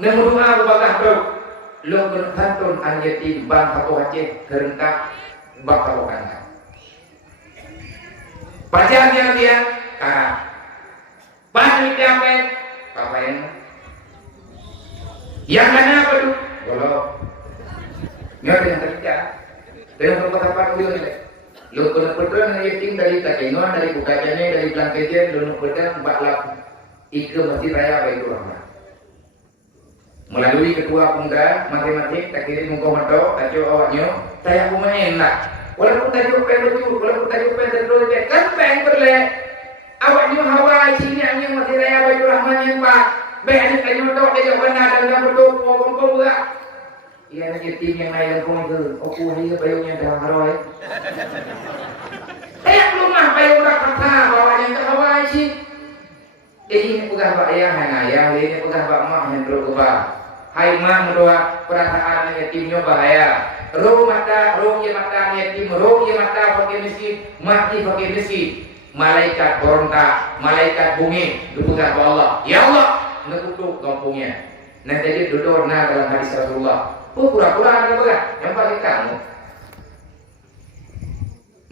Nemudunga bagah bro lo berkantun an yatim bang satu Aceh kerentak bakal kan pacarnya dia karat banyak diapain papain yang mana apa tuh kalau nggak yang kerja dengan tempat dulu nih lo kena yatim dari kajian dari bukajanya dari pelangkejan lo pedang baklap ike masjid raya Baitur Rahman melalui ketua pemuda matematik tak kirim muka tak jauh awaknya saya pun enak walaupun tak jauh lucu walaupun tak jauh terus kan pengen berle awaknya Hawaii sini hanya masih raya Baitur Rahman yang pak bayar tak jauh tahu dia benar dan tak betul ngomong juga iya nak tim yang lain pun itu aku hari bayunya dalam haroy belum mah bayu orang kata bawa yang ke Hawaii sih ini pegang pak ayah hanya ayah ini pegang pak mak yang terus hai mak mendoa perasaan yatimnya bahaya roh ya mata yatim roh ya mata fakir miskin mati fakir miskin malaikat berontak malaikat bumi dipegang oleh Allah ya Allah nutup kampungnya nanti dia duduk dalam hadis Rasulullah pura-pura ada pegang yang paling kamu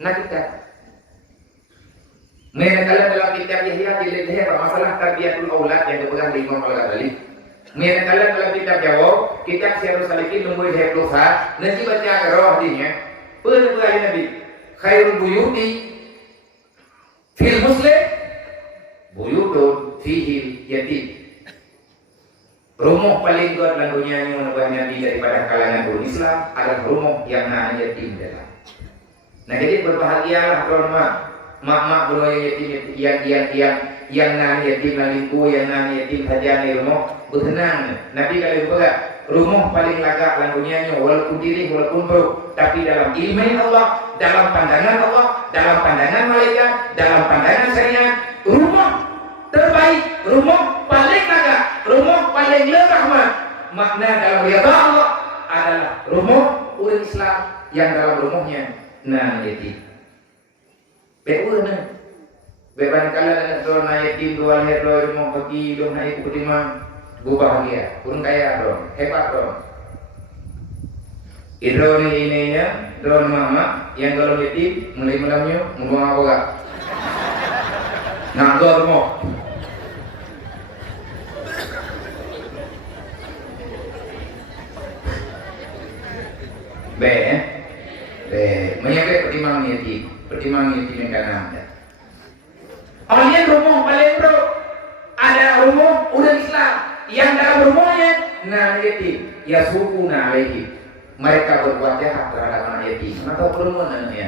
nah kita mengenai dalam kitab Yahya dilihat masalah tarbiyatul aulad yang dipegang di Imam Al-Ghazali mengenai dalam kitab jawab kitab Syiarus Salikin nombor 20 nanti baca roh hadinya penuh Nabi khairul buyuti fil muslim buyutun fihi yatim rumah paling kuat dalam dunia ini menubah Nabi daripada kalangan orang Islam adalah rumah yang nak yatim dalam. Nah jadi berbahagialah kalau mak beruang yatim yang nak yatim naliku yang nak yatim saja di rumah bertenang. Nabi kalau berkata rumah paling lagak dalam dunia ini walaupun diri walaupun buruk tapi dalam ilmu Allah, dalam pandangan Allah, dalam pandangan malaikat, dalam pandangan syariat rumah terbaik, rumah paling lagak, rumah paling lerahmat makna dalam riyadhah Allah adalah rumah orang Islam yang dalam rumahnya nah yatim beuna beban kala dengan dona yatim dua lahir dua rumah bagi dong naik kutima gue bahagia pun kaya dong hebat dong idroni ininya drone mama yang kalau yatim mulai malamnya ngomong apa gak nganggur mau menyangkut pertimbangan yatim yang kanan. Kemudian rumah paling bro, ada rumah udah Islam yang dalam rumahnya nah yatim, ya suku nah lagi mereka berbuat jahat terhadap anak yatim. Kenapa perlu menanya?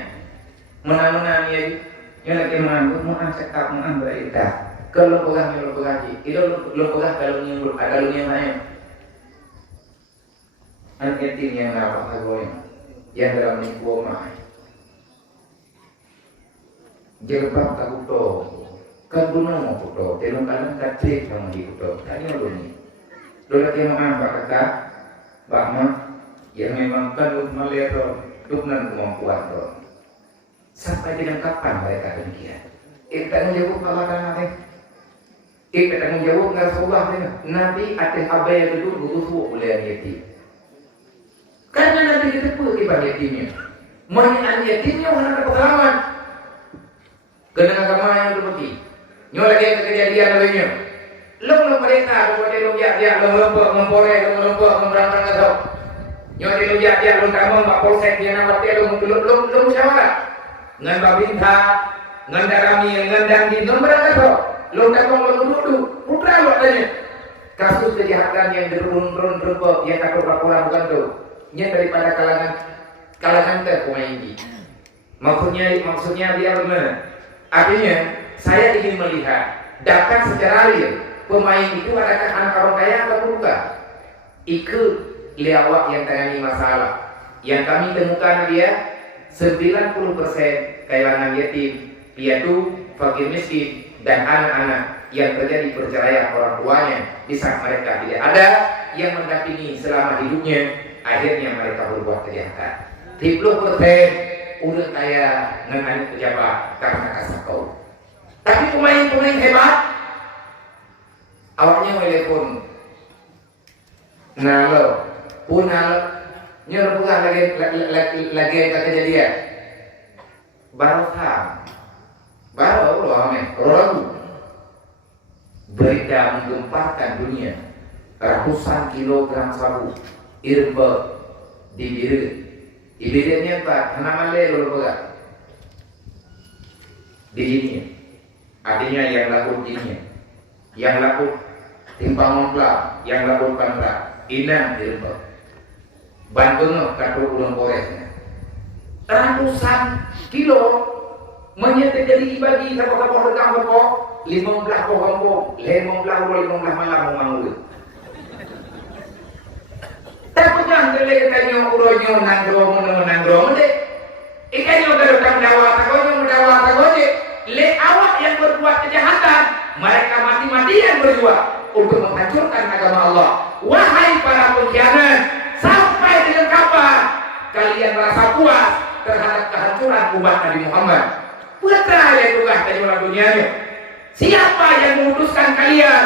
Menang ya, yang lagi menang sekap berita. Kalau pegang itu lo pegang kalau nyuruh ada lu yang lain. Anak yatim yang rawat agoyang yang dalam lingkup mai jelbab tak kuto kan guna mau kuto telung kanan kacik sama di kuto tadi mau ni lo lagi mengapa kakak bahma yang memang kan melihat dukungan kemampuan lo sampai dengan kapan mereka demikian kita menjawab kalakan nanti kita menjawab nggak sebuah nanti ada abai yang duduk butuh oleh yatim karena nanti ditepuk di bagi yatimnya menyan yatimnya orang ada pengalaman kena agama yang terbukti nyola lagi kejadian lainnya lo perintah lo dia lo lempok mempore lo lempok memberangkat atau nyola dia lo kamu mbak polsek dia nawat dia lo musyawarah ngan babinta ngan darami ngan dangdi memberangkat atau lo kamu lo duduk putra lo tanya kasus kejahatan yang derun yang takut laporan bukan tuh nya daripada kalangan pemain ini. Maksudnya dia benar. Artinya saya ingin melihat data secara real pemain itu adakah anak orang kaya atau bukan? Ikut liawak yang tangani masalah. Yang kami temukan dia 90% kalangan yatim, piatu, fakir miskin dan anak-anak yang terjadi perceraian orang tuanya di saat mereka tidak ada yang mendampingi selama hidupnya. Akhirnya mereka berbuat kejahatan. 30% udah kaya dengan pejabat karena kasakau. Tapi pemain hebat, awaknya telepon Nalo pun nalo nyor bukan lagi kejadian baru loh ame ragu berita menggemparkan dunia ratusan kilogram sabu irba di diri ibidenya tak nama lelo bukan di sini artinya yang laku dirinya yang laku timpang mempla yang laku kamera inang irba bantuno katu ulang koresnya ratusan kilo menyetek jadi bagi kapal rekam kok 15 pohon 15 malam mangul tapi jangan terlebih kanyo uronyo nandro mende ikanyo berukam dawa tagoje le awak yang berbuat kejahatan mereka mati-matian berjuang untuk menghancurkan agama Allah. Wahai para pengkhianat, sampai dengan kapan kalian merasa puas terhadap kehancuran umat Nabi Muhammad? Putra yang tugas dari dunianya. Siapa yang memutuskan kalian?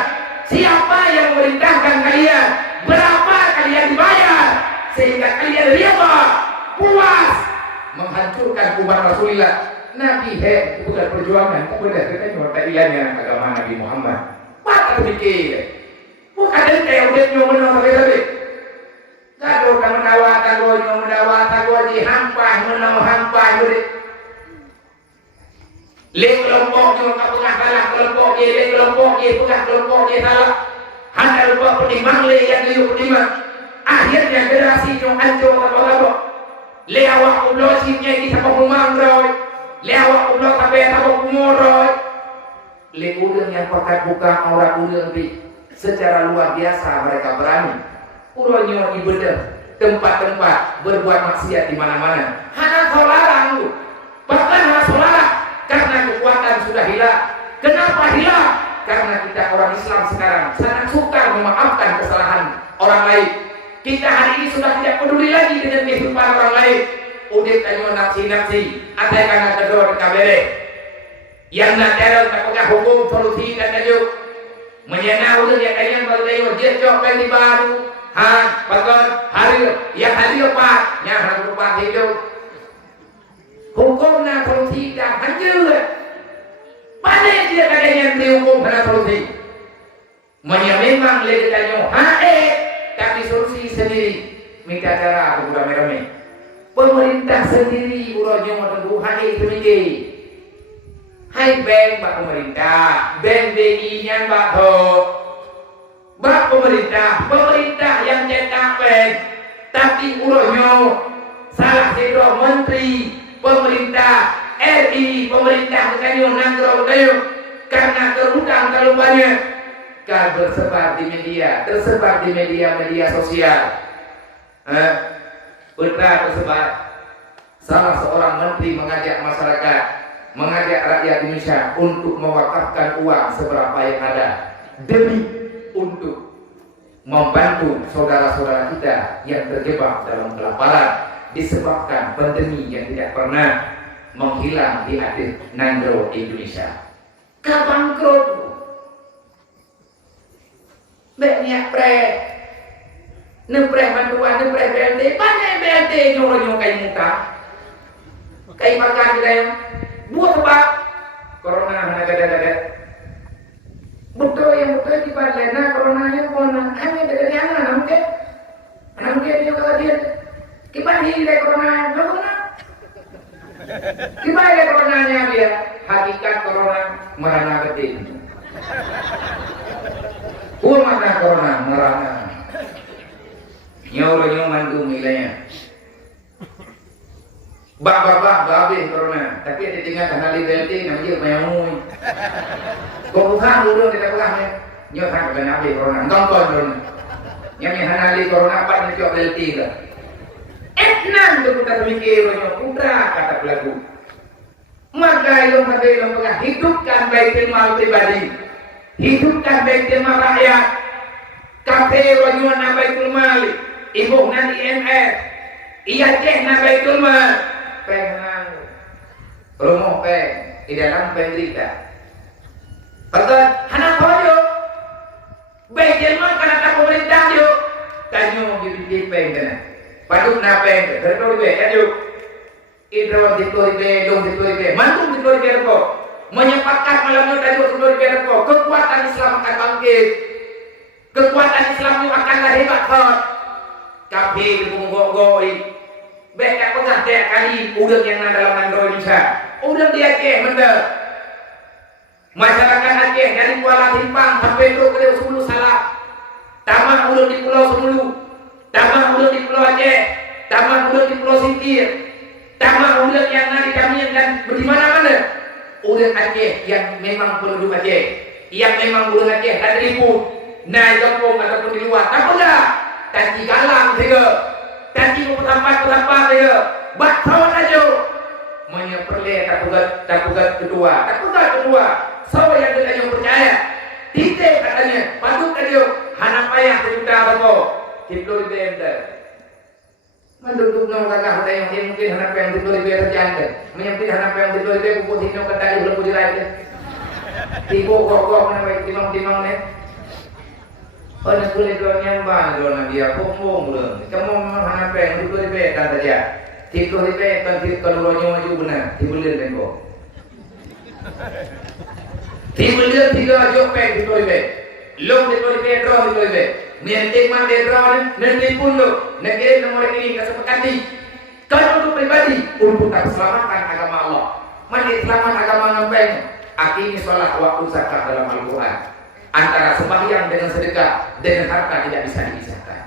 Siapa yang memerintahkan kalian? Berapa kalian dibayar sehingga kalian riba, puas menghancurkan umat Rasulullah? Nabi bukan perjuangan, kemudian kita nyata ilahnya agama Nabi Muhammad. Maka demikian, bukan ada kayak udah nyomen sampai kado kamu mendawa tago di hampai udah. Leng kelompok nyo kapungah salah kelompok ye leng kelompok ye pungah kelompok ye salah. Hanya lupa penimang le yang liu penimang. Akhirnya generasi nyo hancur apa-apa. Le awak ublo sipnya di sama kumang roy. Le awak ublo sampai sama kumur roy. Le udang yang pakat buka orang udang di secara luar biasa mereka berani. Uronyo ibadah tempat-tempat berbuat maksiat di mana-mana. Hana solarang lu. Bahkan hana solarang karena kekuatan sudah hilang. Kenapa hilang? Karena kita orang Islam sekarang sangat suka memaafkan kesalahan orang lain. Kita hari ini sudah tidak peduli lagi dengan kehidupan orang lain. Udah kayu nafsi-nafsi, ada karena kedor kabere. Yang nak teror tak pegang hukum solusi dan kayu. Menyenang udah ya kalian baru tahu dia coklat di baru. Bagus hari yang hari apa? Yang hari apa hidup? Hukum nak solusi dah hancur. Mana dia kata yang dihukum nak solusi? Memang lebih tanya tapi solusi sendiri. Minta cara aku rame-rame. Pemerintah sendiri urojo menunggu hari itu minggu. Hai bank bak pemerintah, bank BI yang bak ho. Bak pemerintah yang cetak bank, tapi urojo salah satu menteri pemerintah RI, pemerintah kayu nangro kayu karena terhutang terlalu banyak. Kan tersebar di media sosial. Putra tersebar. Salah seorang menteri mengajak masyarakat, mengajak rakyat Indonesia untuk mewakafkan uang seberapa yang ada demi untuk membantu saudara-saudara kita yang terjebak dalam kelaparan disebabkan pandemi yang tidak pernah menghilang di hati nangro Indonesia. Kabangkrut. Banyak Nempreh bantuan, nempreh BLT, banyak BLT nyoro kayak muka, kayak makan kita yang buat apa? Corona mana gada-gada. Betul di Padlena coronanya corona. Kami dari anak mungkin dia kalau dia kipan ini dari corona, corona. Kipan dari coronanya dia, hakikat corona merana gede. Mana corona merana. Nyoro mandu milenya. Babe corona, tapi ada tinggal kanali BLT namanya mayamui. Kau bukan dulu kita bukan ya. Nyo tak benar corona, ngongkon corona. Yang hanali corona apa nih coba BLT lah. Etnan tu kita mikir nyo putra kata pelaku. Maka yang pegang hidupkan baitul mal pribadi, hidupkan baitul mal rakyat. Kafe wajuan baitul mal. Ibu nanti IMF, iya cek nabai kulma, pengang, rumah di dalam penderita. Betul, anak koyo, baik jelma karena tak pemerintah yo, tak Paduk napeng, terus ribe, aduh. Idrawan tidur ribe, dong tidur ribe, mantung tidur ribe kok. Menyempatkan malamnya tajuk tidur ribe kok. Kekuatan Islam akan bangkit. Kekuatan Islam itu akanlah hebat kok. Kabeh dibunggok-goi. Baik tak pernah tiap kali udang yang ada dalam Android Indonesia. Udang di Aceh benar. Masyarakat Aceh dari Kuala Limpang sampai ke Pulau Semulu salah. Taman udang di Pulau Semulu. Taman udang di Pulau Aceh. Taman udang di Pulau Singkir. Taman udang yang ada di Kamian dan di mana-mana. Udang Aceh yang memang penduduk Aceh. Yang memang udang Aceh tak terliput. Naik kampung ataupun di luar. Tak boleh. Tanti galang saja. Tanti pertampak saja. Batawan aja. Menyeperleh tak pugat kedua. Sawa yang tidak yang percaya. Titik katanya. Patut aja. Hana payah sejuta apa. Tiplo di BMD. Menduduk nong kakak yang mungkin hana payah tiplo di BMD terjangka. Menyempit hana payah tiplo di BMD pupuk tinong kata di belum puji lagi. Tibo kok mana baik timang ni. Orang kulit orang nyambang orang dia pokong belum. Kamu mana payah tiplo di BMD tak saja. Tiplo di BMD kan kalau maju benar. Tibulir tengok. Tibulir tiga jopeng tiplo di BMD. Long tiplo di BMD draw tiplo di BMD. Miantik mati draw nanti pun lo. Negeri nomor ini kesepakati. Kalau untuk pribadi untuk tak selamatkan agama Allah. Mandi selamat agama ngapain? Akini sholat waktu zakat dalam Al-Quran. Antara sembahyang dengan sedekah dengan harta tidak bisa dipisahkan.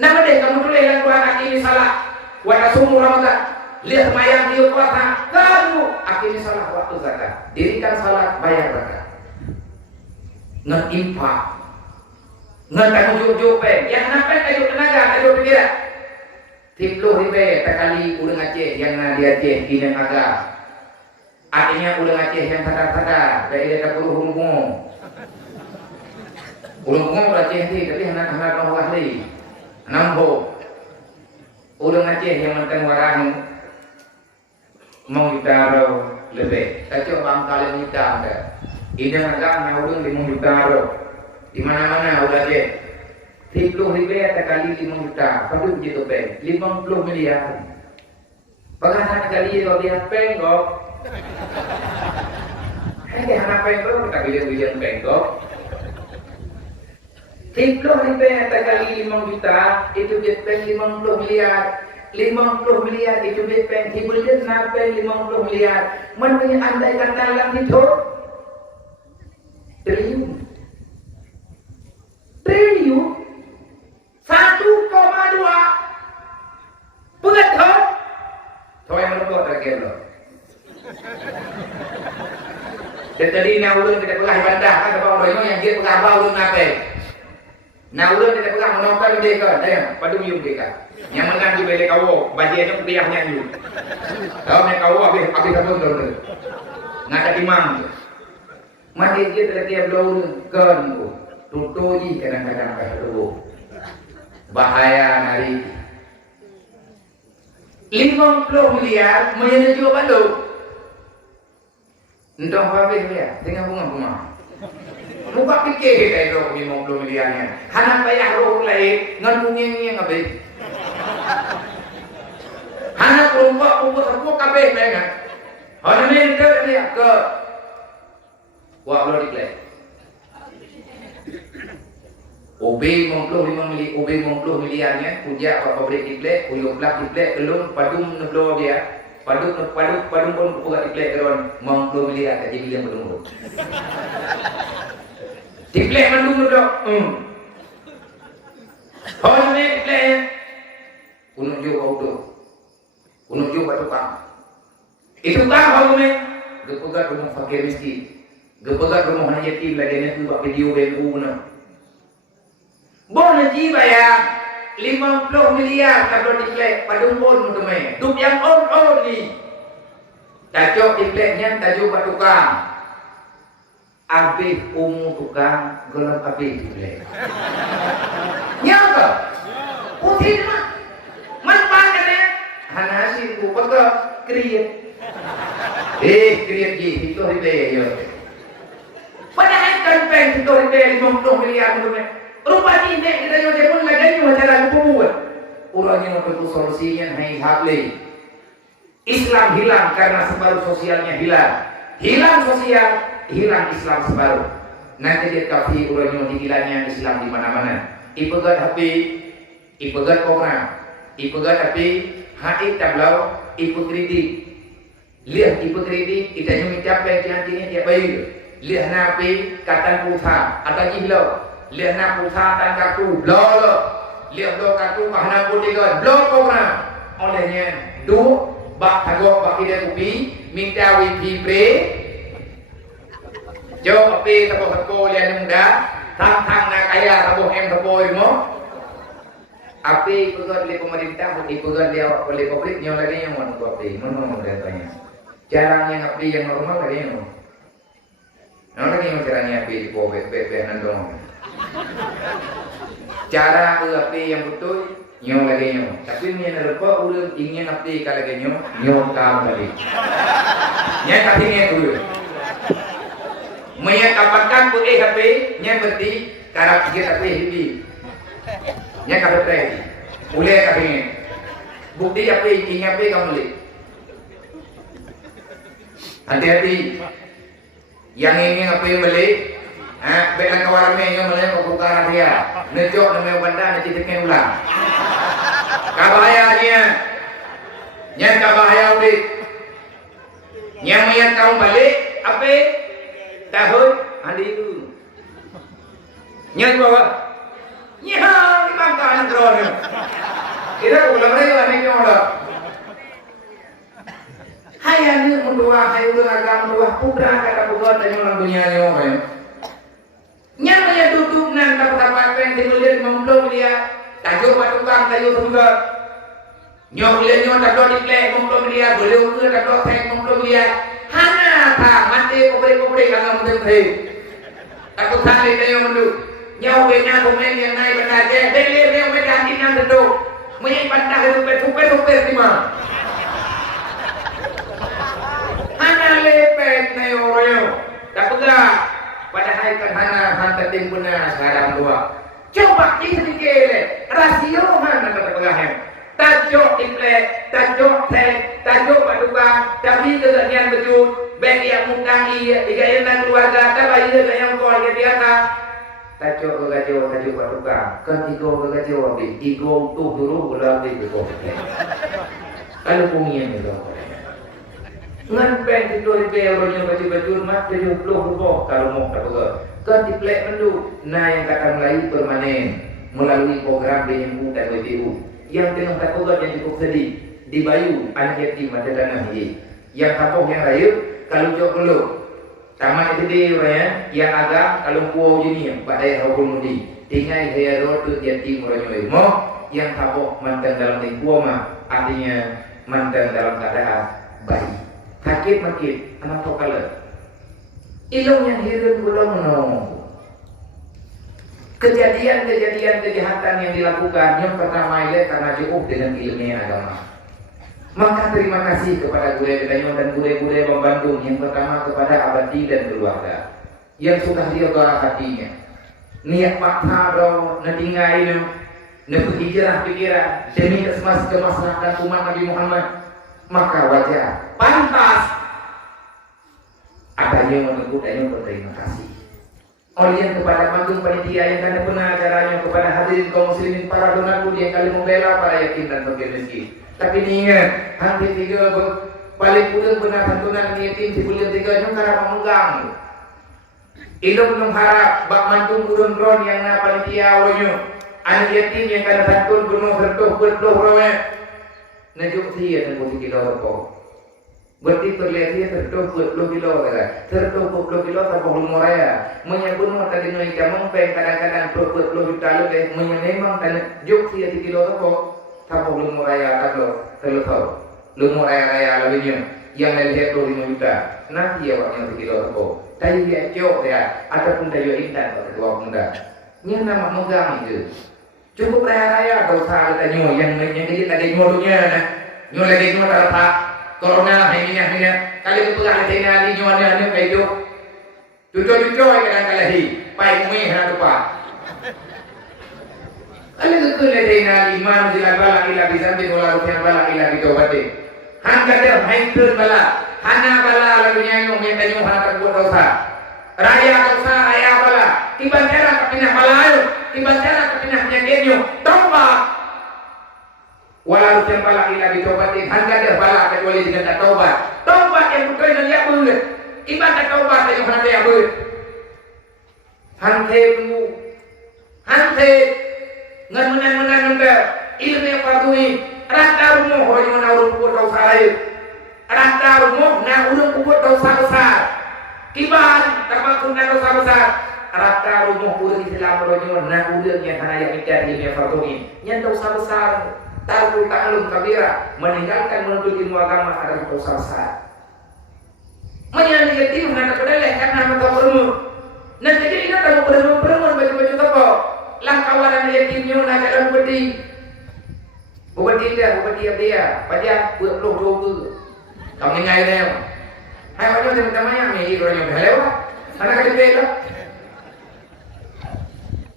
Nama deh kamu dulu yang Quran akini salat. Wa sumu Ramadan. Lihat mayang dia puasa. Kamu akini salat waktu zakat. Dirikan salat bayar zakat. Nge-infak. Nge-tanggung jawab. Yang nampak tajuk tenaga, tajuk pikiran. Tiplo ribe takali udang Aceh yang di Aceh yang agak. Artinya udang Aceh yang sadar-sadar dari dapur hurung. Hurung Aceh ni tapi anak-anak orang ahli. Nambo. Udang Aceh yang mantan warang mau ditaro lebih. Tajuk bangkal yang hitam dah. Ini agak udang 5 juta di mana-mana udah Aceh. 30 ribu kali 5 juta. Padu begitu peng. 50 miliar. Bagaimana kali kalau dia penggok? Hei, anak penggok kita bilang penggok. 30 ribu kali 5 juta itu dia peng 50 miliar. 50 miliar itu dia peng. Ibunya sampai 50 miliar. Mana andai kata lang itu? Triliun. 1,2 betul. Tahu yang melebut lagi belum? Jadi naulun tidak pernah ibadah kan apa orang yang dia pernah bau nape? Naulun tidak pernah menopang dia kan? Dia padu yung dia kan? Yang menang di beli kau, bajiannya kuliahnya you. Tahu nih kau habis apa tu? Ngada timang. Mati dia terkait belum kan? Tutuji kadang-kadang perlu. Bahaya nari 50 miliar menuju Bandung. Entah habis ya, dengan bunga-bunga. Muka fikir kita itu 50 miliarnya. Hana payah roh lain, ngan habis. Hana kelompok semua kabeh pengen. Hana minta dia ke wah lo diklek. OB 50 miliarnya puja pabrik diplek, uyuk plak diplek, kelun padum neblo dia. Padum pun buka diplek kelun 50 miliar jadi bilion berumur. Diplek mandung neblo. Oh ini diplek. Unuk jo auto. Unuk jo tukang. Itu kan kalau me gepegat rumah fakir miskin. Gepegat rumah anak yatim lagi ni tu buat video BMU na. Boleh bayar 50 miliar kalau diplek padung pun teman. Dup yang on ni. Tajuk dipleknya tajuk buat tukang. Habis tukang gelap habis diplek. Nyapa? Putih mah. Manfaatkan ya. Hana hasil ku pakai kriat. Kriat itu diplek yo. Padahal kan peng itu diplek 50 miliar teman. Rupa ini kita yang pun lagi macam lagu pembuat. urangnya untuk solusinya hai habli. Islam hilang karena separuh sosialnya hilang. Hilang sosial, hilang Islam separuh. Nanti dia kafi urangnya dihilangnya Islam di mana-mana. Ipegat HP, ipegat program, ipegat HP, hai tablau, ipu kritik. Lihat ipu kritik, kita cuma capai janjinya dia baik. Lihat napi katan putha, atau jihlo. Lihat na putha tan kartu, blolo. Lihat do kartu kahana putigan, blok program. Olehnya du bak thagok bak kita kupi, minta wifi pre. Jauh api tapo lihat muda, thang nak kaya tapo em tapo ilmu. Api pegat oleh pemerintah, pegat dia oleh publik, nyawa lagi yang mana api, mana tanya. Caranya api yang normal lagi yang mana? Nyawa lagi yang caranya api di bawah bebe nandong. Cara api yang betul, nyawa lagi yang. Tapi ni neraka udah ingin api kalau lagi nyawa kamu lagi. Nya kali ni dulu. Maya kapatkan putih api, nya berarti cara pikir api hibi. Nya kalau tadi, boleh kami bukti apa ini apa kamu boleh. Hati-hati, yang ini apa yang boleh, bekan kawarnya yang boleh kau dia, nejok nama benda nanti tekan ulang. Kabahayanya, nya kabahaya ulit, yang mayat kamu balik apa? Tahun andi itu, nya bawa. Ya, imam kanan terus. Kira ulang lagi lah ni orang. Hai anu mendua, hai ulang agama mendua. Putra kata putra tanya orang dunia ni orang. Nyama ya duduk nan dapat pen timulir memblom dia. Tajuk patukang tajuk tunggu. Nyok dia nyok tak doi plek memblom dia. Boleh ukur tak doi tek memblom dia. Hana ta mati kobre agama mendua. Takut sangat dia mendu. Nhau về nhà của mình hiện nay vẫn là trẻ đây lên đeo mấy đàn đi năm lần đầu mấy bạn ta phải thúc bếp đi mà hana lepet na yoreo tapuga padahal kan hanta timpuna sekarang dua coba sedikit rasio mana tapuga hem tajuk imlek tajuk tek tajuk paduka tapi kegiatan bejut baik yang mutangi digayana keluarga tabai yang keluarga biasa tajuk tajuk paduka ketika kegajo ambil ego tu dulu ulang di betul kalau punya ni loh ngan pen itu di orangnya baju mat 70 rupiah kalau mau paduka kan diplek mendu naik kata Melayu permanen melalui program BMU dan WTU yang tengah paduka yang cukup sedih di Bayu anak yatim ada dana ini yang kapok yang rayu kalau jauh dulu taman itu dia yang agak kalau puau jenis badai hukum mudi tinggal dia rotu yatim orang mo yang kapok mantan dalam puau mah artinya mantan dalam keadaan bayi sakit makit anak pokala ilmu yang hidup belum kejadian kejahatan yang dilakukan yang pertama ialah karena cukup dengan ilmu agama. Maka terima kasih kepada Gure Bedanyo dan Gure Bandung yang pertama kepada abadi dan keluarga yang sudah dia bawa hatinya niat makna roh natinggai hijrah pikiran demi kemaslahatan umat Nabi Muhammad maka wajar pantas adanya menegur dan berterima kasih oleh kepada Bandung panitia yang ada pengacaranya kepada hadirin kaum muslimin para donatur yang kali membela para yatim dan fakir miskin. Tapi ni ingat, hampir 3 paling kurang benar santunan yatim di bulan 3 yang karena memegang. Ilmu mengharap bak mantung kurang ron yang na panitia awalnya. Anak yatim yang karena santun penuh sertuh berdoh rohnya. Najuk dia dan putih kilo apa. Berarti terlihat dia sertuh 20 kilo kata. Sertuh 20 kilo tanpa belum raya. Menyebut tadi noi jamong peng kadang-kadang 20 juta lebih. Memang tanya juk dia 3 kilo apa. Tanpa belum raya tak lo terlalu belum raya lebihnya yang melihat 25 juta nanti ya waknya begitu apa tadi dia jauh ya ataupun tayo intan atau ketua muda ini nama megang itu cukup raya dosa kita nyu yang jadi tadi nyuruhnya nah nyu lagi nyu terletak corona ini kali itu lah tinggal nyu ada kayak itu cucu kadang kali pai mui hana tupa Kalau tu ledena iman jila bala ila bizambi wala rufian bala ila bitobati. Hangga der hancur bala, hana bala lagunya yang menyanyi hana terbuat dosa. Raya dosa raya bala, tiba cara kepinah bala ayo, tiba cara kepinah penyakitnya. Taubat. Wala rufian bala ila bitobati. Hangga der bala kecuali dengan tak taubat. Taubat yang bukan yang dia boleh. Ibadah taubat yang hana dia boleh. Hante tunggu, hante. Ngan menang ilmu patuhi rata rumah orang yang nak buat dosa lain rata rumah nak buat dosa besar kiban termasuk dosa besar rata rumah orang Islam orang yang nak yang hanya yang mencari patuhi yang dosa besar ta'alum kabira meninggalkan menuntut ilmu agama adalah dosa besar menyanyi yatim nak kedalai karena mata berumur nanti jadi nak berumur baju-baju toko langkawalan yatimnya nak dalam budi dia pada buat peluk doa kamu ngai dia hai orang yang temannya ni orang yang berlewa anak kecil tu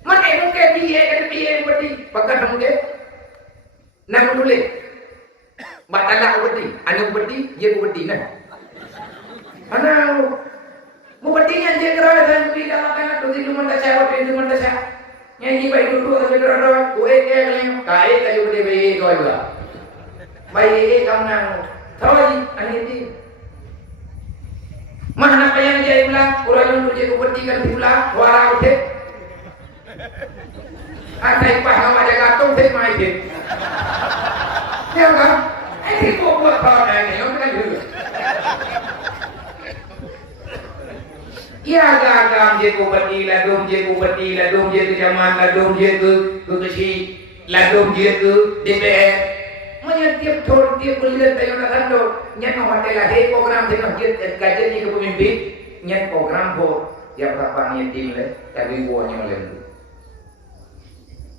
mana mungkin dia budi pakai mungkin nak boleh batala budi anu budi dia budi nah anak budi yang dia gerak dan budi dalam kan tu di rumah tak nyanyi baik dulu sampai terada kue kalian kaya kayu gede bayi kau juga bayi kamu nang tahu ni aniti mana apa yang dia bilang orang yang tujuh kepentingan bilang warau deh ada ipah nama dia gantung deh mai deh ya kan ini kau buat apa ni yang kan dulu ya agam je ko bati ladum je ke zaman ladum je ke kesi ladum je ke DPR menyetiap thor tiap bulan tayo na kando nyan hotel lah program dengan gajian ni ke pemimpin nyan program ho ya berapa ni tim le tapi wo nyo le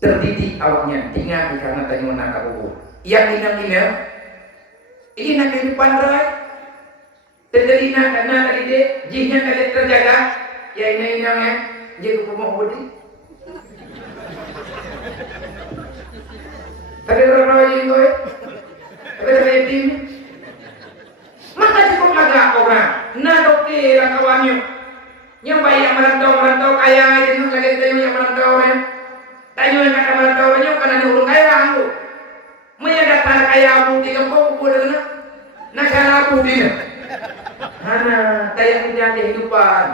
terdidik awaknya tinggal karena tayo na kabu yang inang ini nak kehidupan rai terjadi karena tadi dia jinnya tadi terjaga ya ini yang dia rumah budi tadi orang yang itu ada tim maka cukup agak orang nak dokter lah kawannya yang baik yang merantau kaya itu lagi kita yang merantau kan tanya yang kata merantau kan yang karena urung kaya aku menyadar kaya aku di kampung aku dengan nak salah aku dia hana tayak punya kehidupan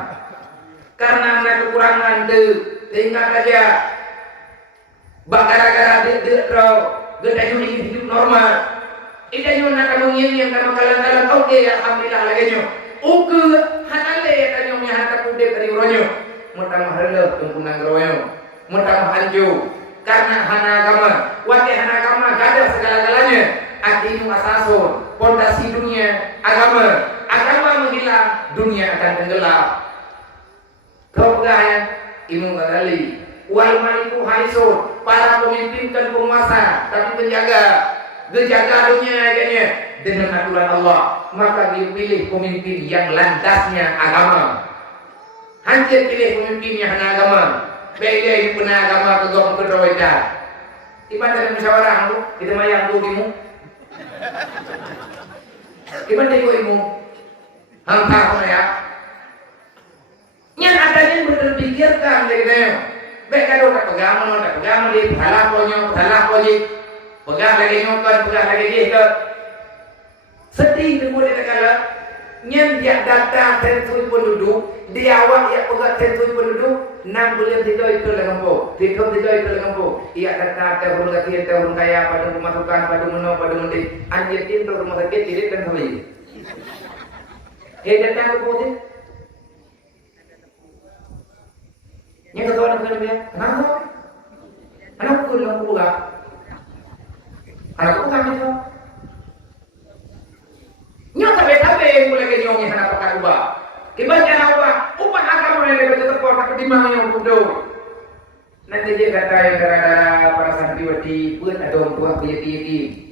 karena ada kekurangan tinggal saja gara-gara dia gede hidup normal itu yang nak kamu yang kamu kalang oke alhamdulillah lagi nyo oke hanale ya kanyo nya hata kude dari ronyo mutamah heleuh tumpunang royo mutamah anjo karena hana agama wate hana agama gadah segala-galanya adinu asasun pondasi dunia agama menghilang, dunia akan tenggelam. Kau pegang ilmu kali. Wal maliku haisun, para pemimpin dan penguasa, tapi menjaga dunia akhirnya dengan aturan Allah. Maka dipilih pemimpin yang landasnya agama. Hancur pilih pemimpin yang hanya agama. Beda yang pernah agama kegom kedrawaitan. Ibadah dan musyawarah kita mayang tulimu. Ibadah ilmu. Hangkah ya. Yang adanya berpikirkan dari dia. Baik kalau tak pegang di salah ponyo, pegang lagi nyokon, pegang lagi dia. Sedih tunggu dia kala. Yang dia data sensui penduduk, dia awak yang pegang sensui penduduk, 6 bulan itu dalam po. Itu dalam po. Ia kata orang kaya pada pemasukan, pada menol, pada mendik. Anjir itu rumah sakit tidak kan sampai. Datang ke putih. Yang kedua dia, kenapa? Anakku bilang pula. Anakku kami tu. Nyata betabe mulai ke nyongi anak pakai ubah. Kibannya ubah agama yang lebih tetap tapi di mana yang bodoh. Nanti dia kata yang gara-gara para santriwati buat ada orang tua punya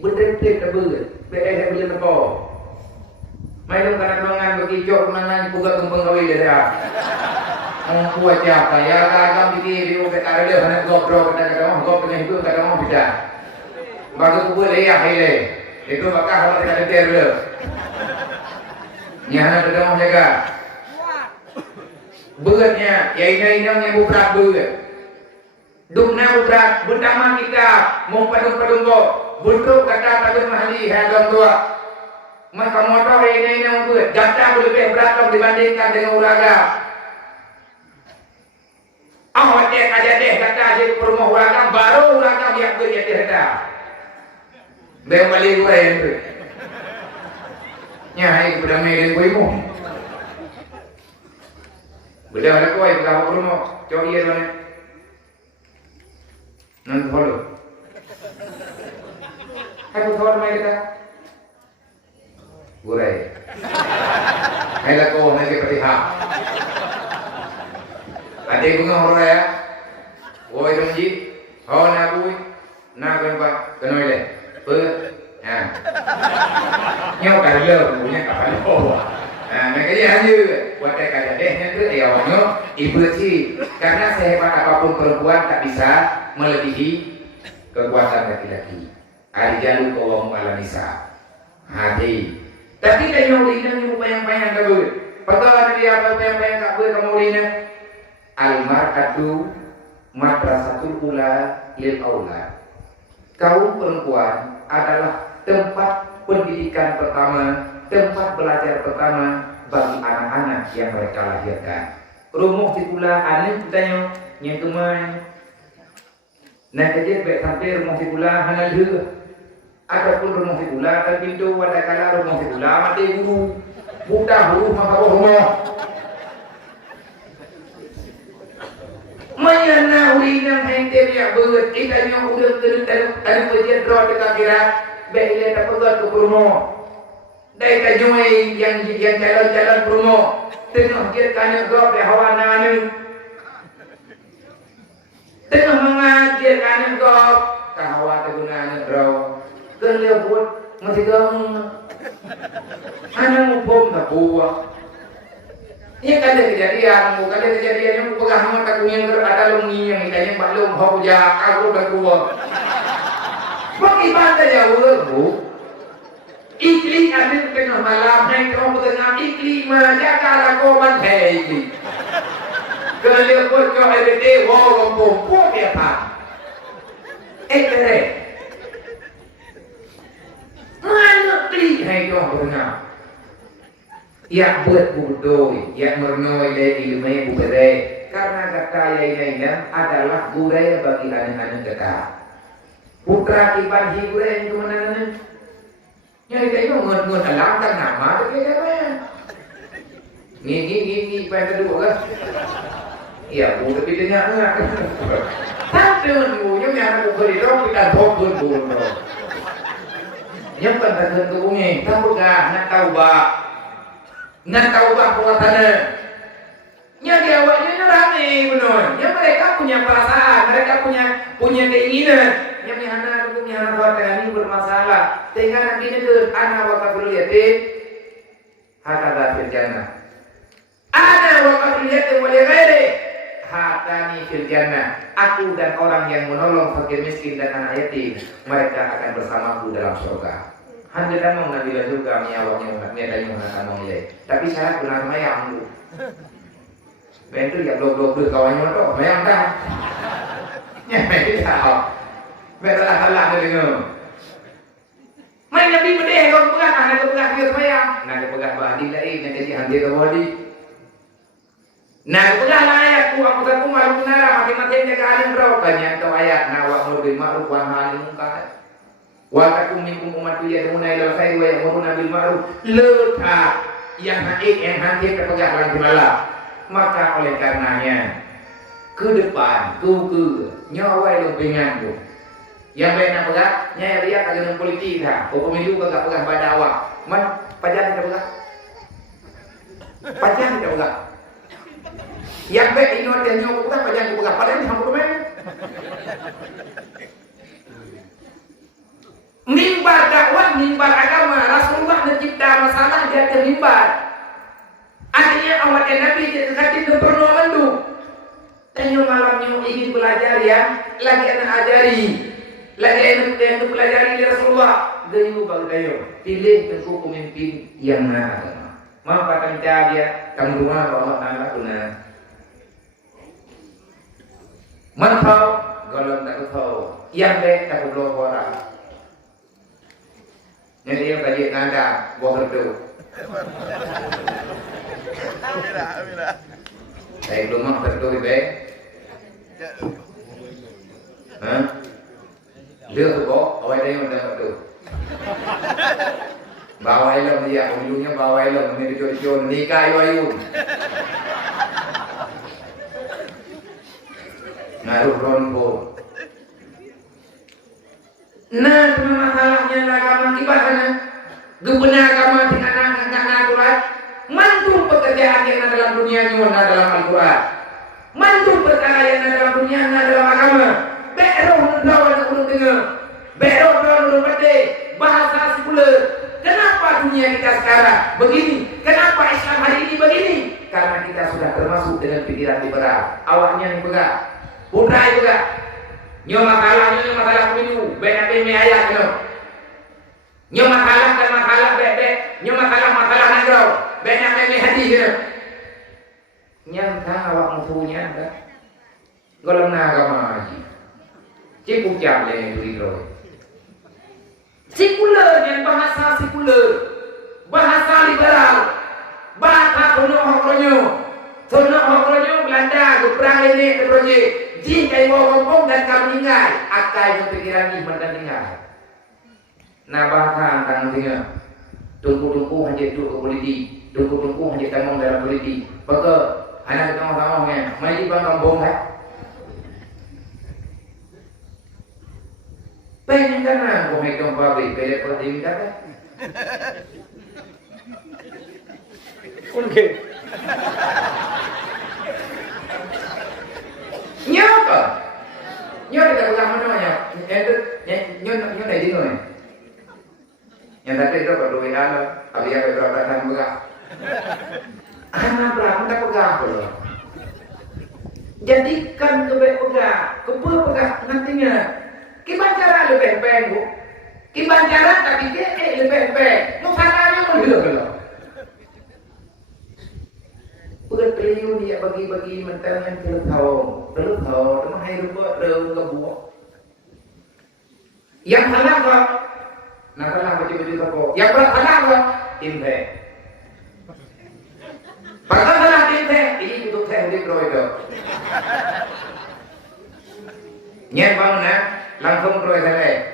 betul-betul terbel. Beda boleh lepo. Main kana dongan bagi jok nangan buka kembang kawi dia. Kuat siapa ya agam dikiri dia kata dia hanya gobrol kata kau punya itu kata mau bisa. Bagus kubur leyak hele. Itu bakal kalau tidak detir dulu. Nyana sudah mau jaga. Beratnya, ya inang yang berat berat. Dukna berat, bentama kita mau padung kok. Buntuk kata padung mahali hadam tua. Maka motor ini berat. Jatah lebih berat kalau dibandingkan dengan uraga. Awak dek aja deh kata aja rumah uraga baru uraga yang kerja dia. Bembali gue itu. Nyai sudah main gue mu. Beliau ada koi berapa rumah coba dia mana? Nanti follow. Aku tahu main kita. Gurai. Hai lah kau nanti perihal. Adik bunga orang ya. Woi temanji. Oh nak bui. Nak kenapa? Kenapa le? Nhau cả giờ punya kapal bawah. Mereka dia hanya buat kaya dehnya itu awalnya ibu sih karena sehebat apapun perempuan tak bisa melebihi kekuatan laki-laki. Arijalu kawam ala nisa. Hati. Tapi kayak ulina ni upayang-payang tak boleh. Padahal dia apa upayang-payang tak boleh kamu ulina. Al-mar'atu madrasatul ula lil aulad. Kaum perempuan adalah tempat pendidikan pertama, tempat belajar pertama bagi anak-anak yang mereka lahirkan. Rumah sikula anak kitanya yang kemai. Nah kerja baik sampai rumah sikula hana dua. Adapun rumah sikula ada pintu ada kala rumah sikula mati guru. Buta huruf maka rumah. Mayana ulinang hente ya beut kita yang udah tadi pejian roh kita kira baik dia tak pegat ke promo. Dai kajumai yang jalan promo. Tengah dia tanya gop ya hawa nanu. Tengah mengajar kan gop kahawa tegunaan roh. Kerja buat masih gam. Anak mupom tak buah. Ini kan ada kejadian, bukan ada kejadian yang pegang hangat aku yang ada lungi yang kita yang baklum hau ja aku berdua. Bagi banda jauh bu, iklim ada tengah malam naik kau tengah iklim menjaga lakoman hei. Kalau buat kau everyday wow rompong buat apa? Kere, mana kli hei kau tengah? Ya buat budoi, ya mernoi dari ilmu budaya. Karena kata yang adalah budaya bagi anak-anak kita. Putra iban budaya yang kemana-mana. Yang itu ngon dalam kan nama tu kita mana? Ni pada kedua kan? Ya buat kita nyak. Tapi dulunya yang beri roh kita bobon bulu. Yang pada kedua tahu gak? Nak tahu bah? Nak tahu bah perbuatannya. Nya dia awaknya ramai benar. Ya mereka punya perasaan, mereka punya keinginan. Yang anak buat ini bermasalah. Sehingga nanti itu anak waktu lihat hakada fil jannah. Anak waktu lihat boleh gede. Hatani fil jannah. Aku dan orang yang menolong fakir miskin dan anak yatim, mereka akan bersamaku dalam surga. Hanya dan mau nabi juga miawaknya dan mengatakan nilai. Tapi saya benar mayang bu. Bentuk ya blog kawannya tu mayang dah. Ya mayang. Betul lah dari tu. Main nabi berdeh kalau pegang anak pegang dia mayang. Nak pegang badi lain nak jadi handi badi. Nak pegang ayat aku tak malu nara mati-mati jaga alim bro banyak tu ayat nawak lebih ma'ruf wa nahi munkar. Wa takum minkum ummatu yad'una ila khair wa ya'muruna bil ma'ruf. Letak yang haid yang nanti terpegang dalam malam. Maka oleh karenanya ke depan ke nyawa lumpingan tu. Yang lain nak pegang nyai dia kagak politik dah. Pemilu kagak pegang pada awak. Man pajak kita pegang. Pajak kita pegang. Yang baik ini ada nyawa pegang pajak kita pegang. Padahal sama tu memang. Mimbar dakwah, mimbar agama, Rasulullah mencipta masalah dia ke mimbar. Artinya awak dan Nabi jadi sakit dan pernah mandu. Tanya malamnya ingin belajar ya, lagi anak ajari, lagi anak pelajari dari Rasulullah. Gayu bagi gayu, pilih tentu pemimpin yang agama. Mau kata dia, kamu rumah Allah Taala guna. Mantau, golong tak tahu. Yang dek tak perlu orang. Jadi yang tadi nada, bohong tu. Saya belum mau tertulis deh. Đưa từ bố, ở đây mình đang được. Bao ai lầm gì à, ông nhá bao ai lầm mình cho ni cai bao yun. Naruh ronpo. Nah, masalahnya agama kibatnya. Gubernur agama dengan anak Al-Quran. Mantu pekerjaan yang ada dalam dunia ini ada dalam Al-Quran. Mantu perkara yang ada dalam dunia ada dalam agama. Beroh lawan urut dengar. Beroh lawan urut pede. Bahasa sekuler. Kenapa dunia kita sekarang begini? Kenapa Islam hari ini begini? Karena kita sudah termasuk dengan pikiran liberal. Awalnya nih begak. Putra juga. Nyo masalah pemilu. Bena-bena ayat no. Nyo masalah kan masalah bebek. Nyo masalah nagrau. Bena-bena hati gitu. Nyangka awak musuhnya kan. Golong agama aja. Cikgu jam yang dulu. Sekuler yang bahasa sekuler, bahasa liberal, bahasa kono Belanda berperang ini terjadi. Jika ibu ngomong dan kamu ingat, akai berpikiran ini mendengar. Nah bahasa antara tinggal, tunggu hanya itu ke politik, tunggu hanya tanggung dalam politik. Maka anak kita ngomongnya, mari bang kampung kan? Pengen kan aku megang pabrik, beda perhatian kita kan? Oke. Nyata, kita pegang mana namanya? Nyata dari mana? Yang tadi itu kalau kita habis ada berapa tahun pegang? Anak berapa tak pegang loh? Jadikan pegang nantinya. Kibancara lebih peng, bu. Kibancara tapi dia lebih peng. Mufatanya pun belum. Bukan beliau dia bagi-bagi mentang yang belum tahu, teman hai rupa belum kebuah. Yang halal kok, nak halal baju toko. Yang berat halal kok, timpe. Pasal halal timpe, ini untuk saya di proyek. Nyet bangun na. Langsung terus saya.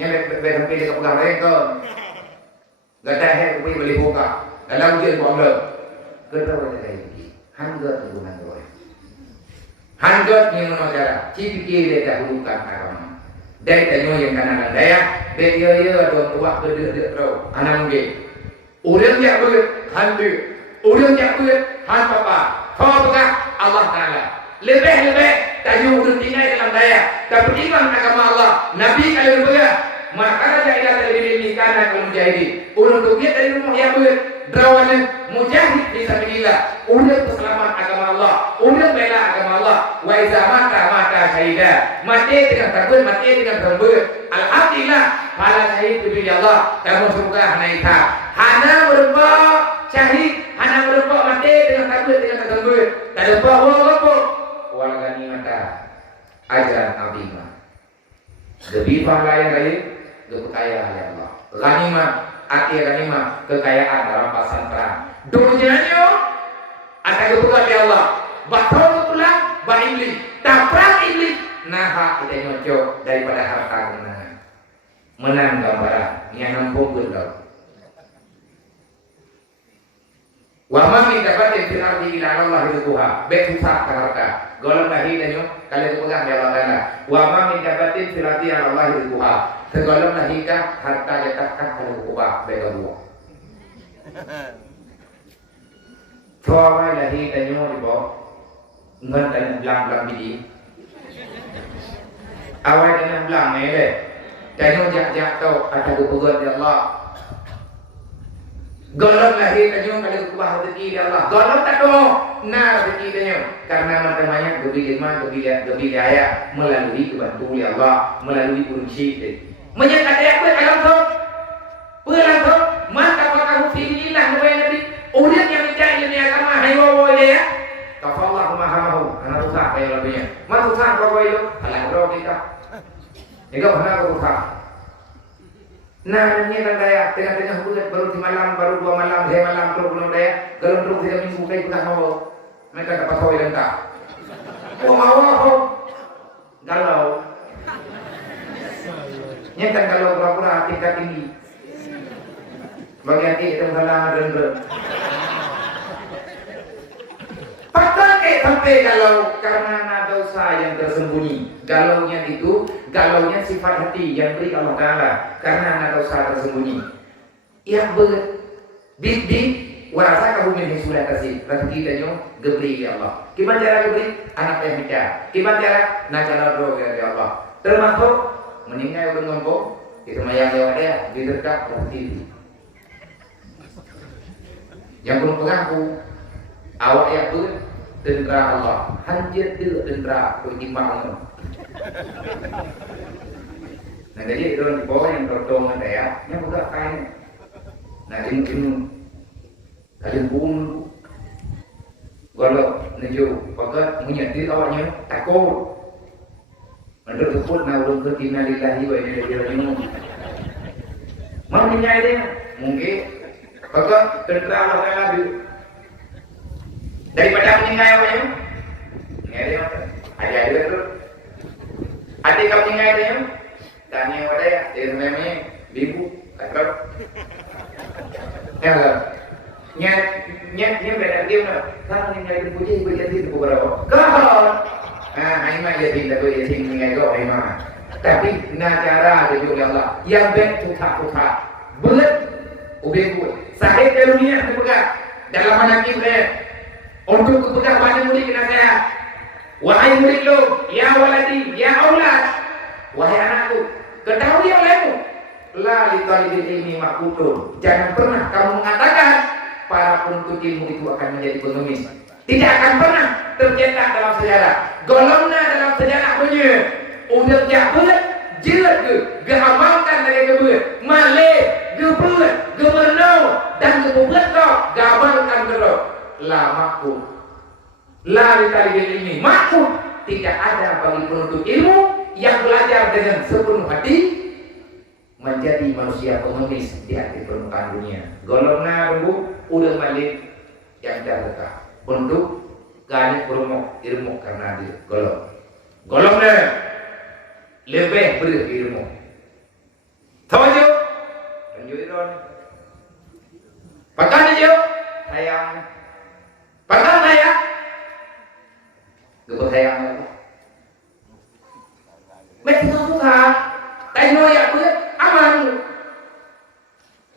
Nya betul pilih ke pegang mereka. Gata hai pergi beli buka. Dalam ujian bomba. Gata boleh kayak gini. Hanggat tu hanggat. Hanggat ni mana cara? Cipiki dia bukan agama. Dari tanya yang kanan daya. Beria dua tua berdua terus. Anak mungkin. Orang yang handu. Orang yang han papa. Kau pegang Allah Taala. Lebih tajuk tinggal dalam daya. Tapi iman agama Allah. Nabi kalau berpegang, maka ada ilah terlebih ini karena kaum mujahidin. Untuk dia dari rumah yang berawan mujahid di sabilillah. Untuk keselamatan agama Allah. Untuk bela agama Allah. Wa iza mata syahidah. Mati dengan takbir, mati dengan takbir. Alhamdulillah. Hala syahid di Allah. Kamu surga hana ita. Hana berupa syahid. Hana berupa mati dengan takbir dengan takbir. Tak berupa apa? Wal ganimata ajar abima. Lebih pahala yang kekayaan ya Allah. Ganimah, arti ganimah kekayaan dalam pasan perang. Dunianya ada kebutuhan ya Allah. Batal pulang, bah iblis, taprak iblis. Nah, kita nyocok daripada harta kemenangan. Menang gambaran, yang nampung betul. Wa ma min dabatin fil ardi illa Allah rizquha. Betusah harta. Golong nahi danyo kalau pegang ya Allah Taala. Wa ma min dabatin fil ardi illa Allah rizquha. Segolong nahi ka harta jatahkan kalau ubah bega buah. Soalnya nahi danyo di bawah ngan dan belang bidi. Awal dengan belang ni deh. Danyo jak tau ada kebutuhan ya Allah. Golong lahir kanyong kalau kubah rezeki di Allah. Golong tak doh. nar begitanya karena namanya gebiaya melalui kebantu oleh Allah melalui kunci menyatakan apa kalau tu pulang tu maka pakar hukum hilang boleh nanti orang yang mencari ini agama hayo dia kafallahu mahahu karena Tuhan kayak lebihnya mana Tuhan kau itu kalau roh kita itu mana Tuhan. Nah, ini kan daya tengah-tengah bulan baru di malam, baru 2 malam, 3 malam terus belum daya. Kalau terus tidak minggu kayak bukan mau. Mereka dapat tahu yang tak. Oh mau apa? Galau. Nyetan kalau pura-pura tingkat tinggi. Bagi hati itu salah dan ber. Pakai sampai galau karena ada dosa yang tersembunyi. Galaunya itu, galaunya sifat hati yang beri Allah Ta'ala karena ada dosa tersembunyi. Yang di warasa kamu ini sudah kasih rezeki dan yang geberi ya Allah. Gimana cara geberi? Anak yang mencah. Gimana cara? Nakala roh ya Allah. Termasuk meninggal dengan ngomong itu mayang lewat dia diterkap rezeki. Yang belum pengaku awak yang tu tendera Allah hanjir tu tendera pertimbangan. Nah jadi itu di bawah yang terdong ada ya, yang buka kain. Nah ini kalian pun kalau menuju pakai menyedih awaknya takut. Menurut tersebut nak urung ketina lillahi wa inna ilaihi raji'un. Mau menyai dia mungkin pakai tendera Allah Taala daripada menyai awaknya. Menyai dia ada tu. Ada kau tinggal dia, tanya pada dia namanya bibu atau nyet beda dia mana? Kalau tinggal di puji jadi beberapa. Kau, ini mah jadi tapi jadi tinggal kau ini mah. Tapi cara dia juga Allah yang baik tuha berat ubeku. Sahih dunia dipegang dalam mana kita untuk kepegang banyak murid kena saya. Wahai muridku, ya waladi, ya aulad, wahai anakku, ketahui olehmu, la li talibil ilmi maqutun. Jangan pernah kamu mengatakan para penuntut ilmu itu akan menjadi pengemis. Tidak akan pernah tercetak dalam sejarah. Golongna dalam sejarah dunia, udah jabut, jelat ke, amalkan dari kebut, malih, gebut, gemerno, dan gebut kau, gabalkan kerok, la maqut. Lari tali ini maksud tidak ada bagi penuntut ilmu yang belajar dengan sepenuh hati menjadi manusia pengemis di hati permukaan dunia. Golongna bu udah balik yang terdekat untuk ganit ilmu karena dia golongna lebih berilmu. Tahu tunjuk itu. Pakai aja sayang. Pakai saya. Gak sayang lagi. Mereka suka, tapi noyak pun aman.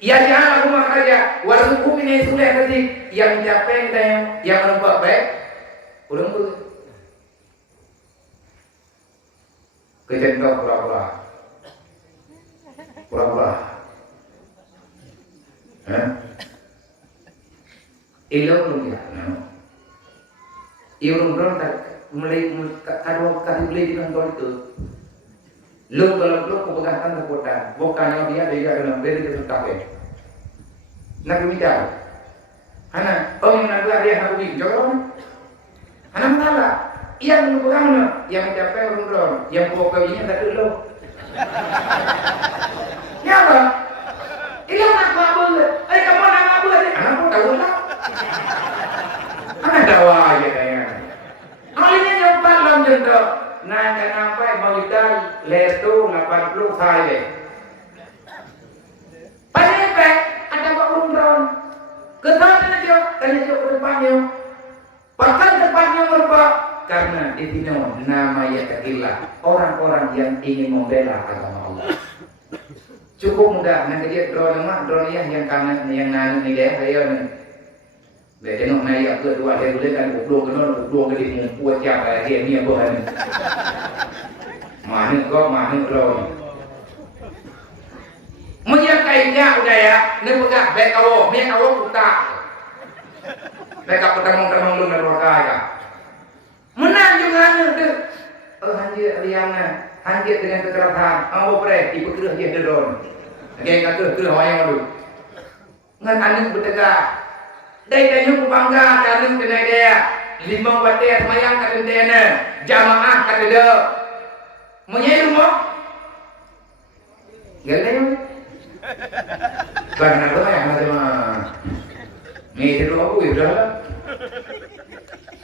Ya jangan rumah kerja. Warung ini sudah tadi yang capek dan yang menumpuk baik, udah pun. Kejendok pura-pura. Ilmu belum ya. Ilmu belum tak. Mulai kadang beli di kantor itu, lu kalau kau pegangkan kekuatan, bukannya dia dengan beri itu kafe. Nak bicara, anak, yang nak dia nak bicara, anak malah, ia mengumpulkan, yang mencapai urun, yang pokoknya tak dulu. Ya apa? Ia nak apa? Kamu nak apa? Anak pun tahu lah. Anak tahu aja kayaknya. Malingnya nyoba dalam jendok. Nah, kenapa kita letu 80 kali? Pada ada Pak Umron. Ketanya dia, tanya dia ke depannya. Bahkan depannya merubah karena itu nama yatakillah orang-orang yang ingin membela agama Allah. Cukup mudah. Nanti dia drone yang kanan yang nanu ni dia saya ni. Tengok naik ke dua hari boleh kan belum ke dia buat siapa dia ni apa ni. Mana drone. Menyakai nya udah ya, ni bukan baik awak putar. Mereka pertama-tama lu neraka ya. Menang juga tu. Hanjir riana, hanjir dengan kekerasan. Ambo pre, ibu kerah dia dedon. Dia kata kerah wayang tu. Ngan anu bertegak. Dai yuk bangga karen kena dia. Lima wate semayang kata dia na. Jamaah kata dia. Menyai rumah. Gale. Karena apa yang ada mah. Ni dulu aku sudah.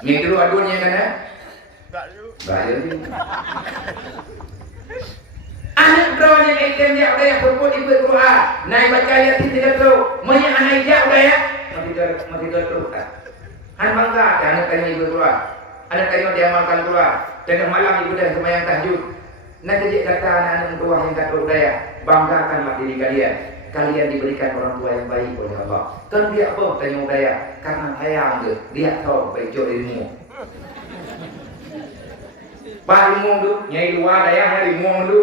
Ni dulu adunya kan ya. Bayu. Anak bro yang ikan dia udah yang berbuat ibu Quran. Naik baca ayat 3 tu. Menyai anak dia udah ya. Masih terus tak. Han bangga anak tanya ibu Quran. Anak tanya dia amalkan Quran. Tengah malam ibu dah sembahyang tahajud. Nak kejik kata anak-anak tua yang kata udah ya. Banggakanlah diri kalian. Kalian diberikan orang tua yang baik oleh Allah. Kan dia apa tanya udaya? Karena sayang dia tahu baik jauh ilmu. Pak ilmu tu, nyai luar daya hari ilmu tu.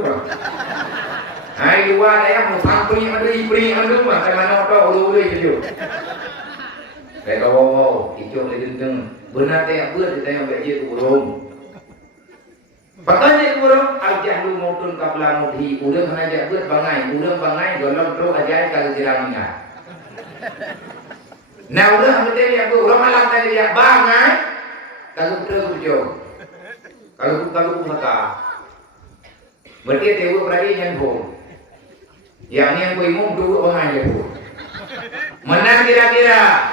Hari luar daya mau sampuni mandiri mandu mah kan mana tahu ulu itu. Kayak wow, itu lagi tentang benar tak benar ditanya baik dia tu burung. Pakanya kurang ajah lu mautun kapla mudhi urang hanya buat bangai golong tro ajai kalau jirang ingat. Nah urang betul ya bu urang malam tadi dia bangai kalau tro jo. Kalau saka. Berarti tewu berarti yang bu. Yang ni yang imum dulu bangai le bu. Menang kira-kira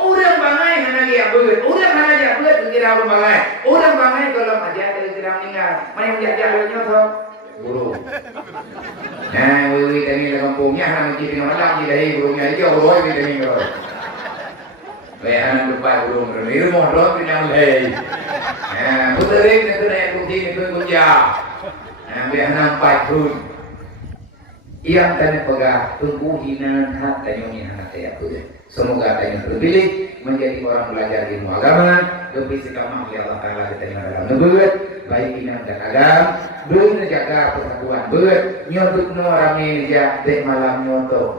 orang bangai hana dia beut, orang hana dia beut kira orang bangai. Orang bangai kalau aja kalau kira meninggal, mana yang dia lalunya tu burung. Nah, we tadi di kampungnya hana mesti dengan malam di dahi burungnya itu roy di dahi roy. We hana lupa burung, ni rumah roy punya mulai. Nah, puterin itu naik kunci itu kunci. Nah, we hana empat turun. Yang tanya pegah tunggu hina hak tanya hati aku. Semoga kalian terpilih menjadi orang belajar ilmu agama, lebih sekamah oleh Allah Taala diterima dalam nebuat, baik ini dan agam, belum menjaga persatuan buat, nyotuk no orang ini dia dek malam nyotok.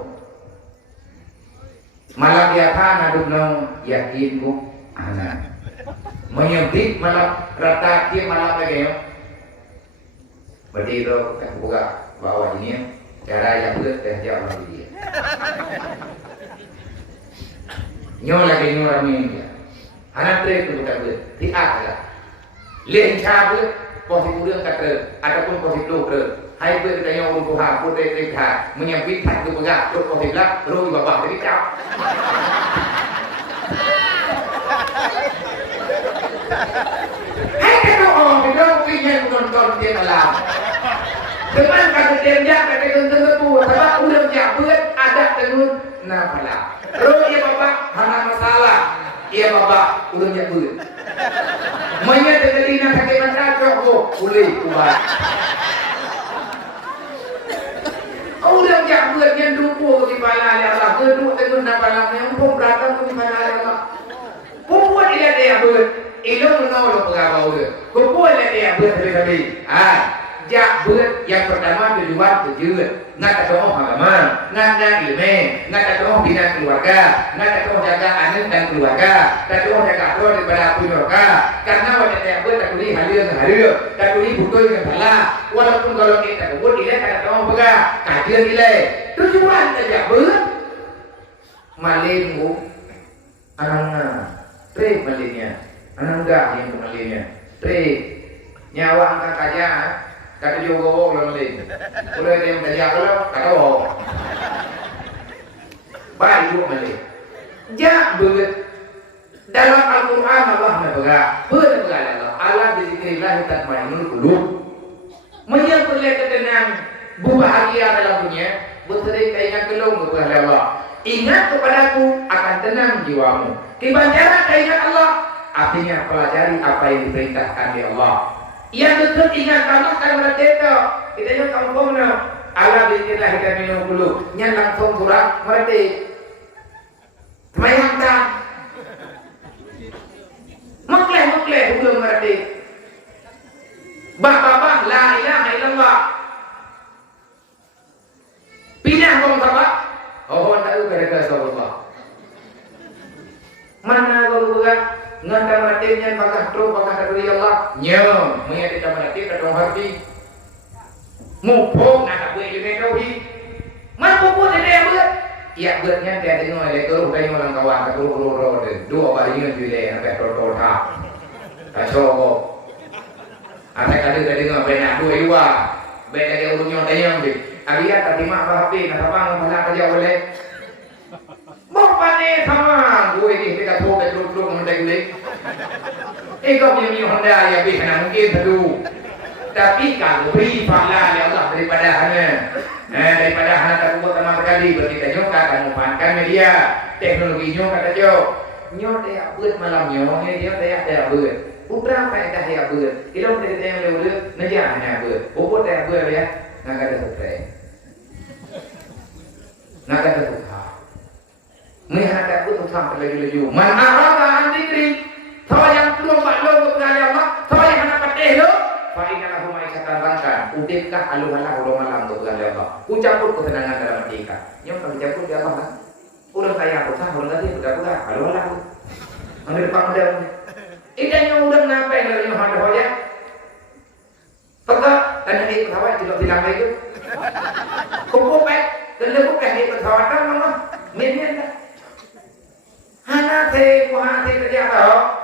Malam dia aduk no yakin ku anak. Menyebut malam rata dia malam lagi yo. Berarti itu kan buka bawah ini cara yang betul dan jauh lagi dia. Nyo lagi nyo ramin dia. Anak tre itu bukan ber. Tiak lah. Leh cabe posisi urang kata ataupun posisi dokter. Hai ber kita nyo urang tuha putih tekha menyambit tak tu pegak tu posisi lak roh babah jadi cap. Hai kata orang kita punya nonton dia malam. Teman kata dia kata tentang tu sebab urang jabut ada tenun na pala. Roh ya bapak hana masalah. Ya bapak urang jabut. Monya tetelina sakit mata cok boleh buat. Urang jabut yang dupo di pala ya Allah. Geduk tenun na pala yang pun berata di pala ya Allah. Buat dia dia buat. Ilmu no pegawai dia. Buat dia buat lebih. Jak buat yang pertama tujuan tujuan nak ketemu agama, nak ilmu, nak ketemu bina keluarga, nak ketemu jaga anak dan keluarga, ketemu jaga keluarga daripada keluarga. Karena wanita yang buat tak boleh hadir, tak boleh butuh dengan bala. Walaupun kalau kita buat dia tak ketemu pega, kajian nilai. Tujuan saja buat malingmu, anak trik malingnya, anak enggak yang malingnya, trik nyawa angkat aja. Kata juga bohong lah malin. Udah dia mengajar kalau kata bohong. Baik juga malin. Jak beut. Dalam Al-Quran Allah berkata, berkata Allah, Allah bizikrillah tatmainnul qulub. Menyebutlah ketenang, berbahagia dalam dunia, bersering keingat kelong kepada Allah. Ingat kepadaku akan tenang jiwamu. Kebanyakan keingat Allah, artinya pelajari apa yang diperintahkan di Allah. Yang betul ingat kamu kan berarti itu kita yang kampung no Allah bikinlah kita minum dulu yang langsung kurang berarti semayang tak mukleh belum berarti bah la ilaha illallah pindah kong sabak oh tak tahu gara-gara Allah mana nganda matinya bagah tro bagah dari Allah nyo munya tidak mati kadang hati mumpung nak boleh juga kau di mana pun ada yang buat ya buatnya dia tengok le kalau kayu orang kawan kalau dua kali ni juga sampai total tak kacau ada kali tengok banyak dua banyak yang urutnya tayang di alia tadi mak apa nak apa mana kerja boleh bapak ni sama gue ni kita tahu betul-betul mengenai gue kau punya Honda ya bisa mungkin satu tapi kalau beri pahala ya Allah daripada hanya tak buat sama sekali berarti kita nyoka akan memanfaatkan media teknologi nyoka kata jo nyot ya buat malam nyongnya dia ya buat udah faedah ya buat kalau kita yang lewat najahnya buat bobot ya buat ya nak ada stres nak ada susah menghadap buat sampai lagi mana orang dikri tahu yang belum maklum kepada Allah tahu yang nak patih lo fa'inna lahum ma'isatan rangkan udikah aluhalah ulo malam tu bukan Allah ku campur ketenangan dalam hati ka nyom kalau campur di Allah kan udah kaya aku sah udah tadi buka aluhalah ambil depan idanya udah ngapain dari nyom ada hoja peka dan ini pesawat tidak bilang itu kumpul baik dan lebih kan ini pesawatan mama mian tak hana te kerja tau